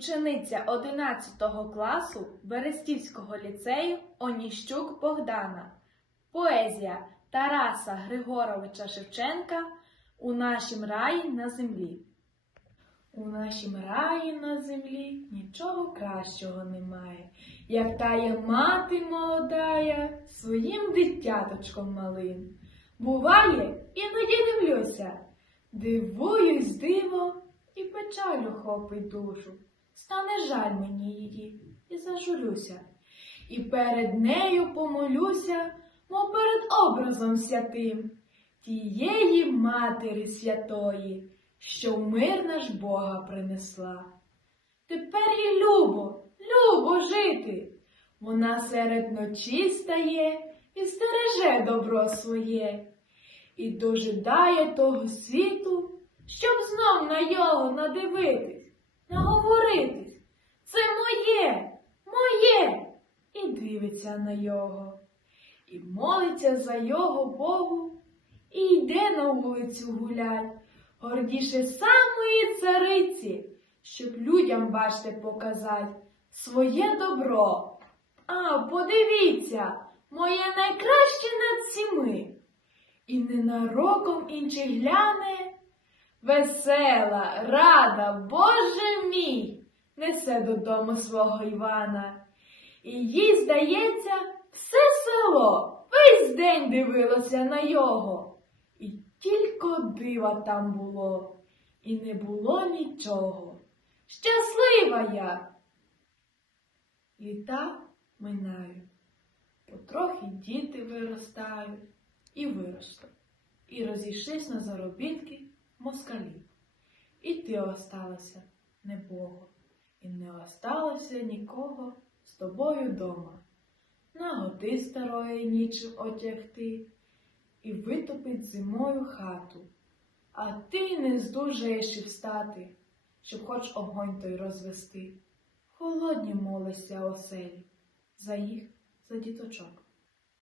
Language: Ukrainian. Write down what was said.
учениця 11 класу Берестівського ліцею Оніщук Богдана. Поезія Тараса Григоровича Шевченка У нашім раї на землі. У нашім раї на землі нічого кращого немає, як тає мати молодая своїм дитяточком малим. Буває, іноді дивлюся, дивуюсь дивом і печалю хопить душу. Стане жаль мені її і зажурюся. І перед нею помолюся, мов перед образом святим, тієї Матері святої, що в мир наш Бога принесла. Тепер їй любо, любо жити. Вона серед ночі стає і стереже добро своє, і дожидає того світу, щоб знов на його надивитись, наговоритись. Це моє, моє, і дивиться на його, і молиться за його Богу, і йде на вулицю гулять, гордіше самої цариці, щоб людям, бачте, показать своє добро. А, подивіться, моє найкраще над всіми. І ненароком інший гляне, весела, рада, Боже мій, несе додому свого Івана. І їй, здається, все село весь день дивилося на його. І тільки дива там було, і не було нічого. Щаслива я. Літа минають, потрохи діти виростають і виросли, і розійшлись на заробітки москалі. І ти осталася, небого, і не осталося нікого з тобою дома. Наготи старої нічим отягти і витопить зимою хату. А ти не здужаєш і встати, щоб хоч огонь той розвести. Холодні молишся оселі, за їх, за діточок.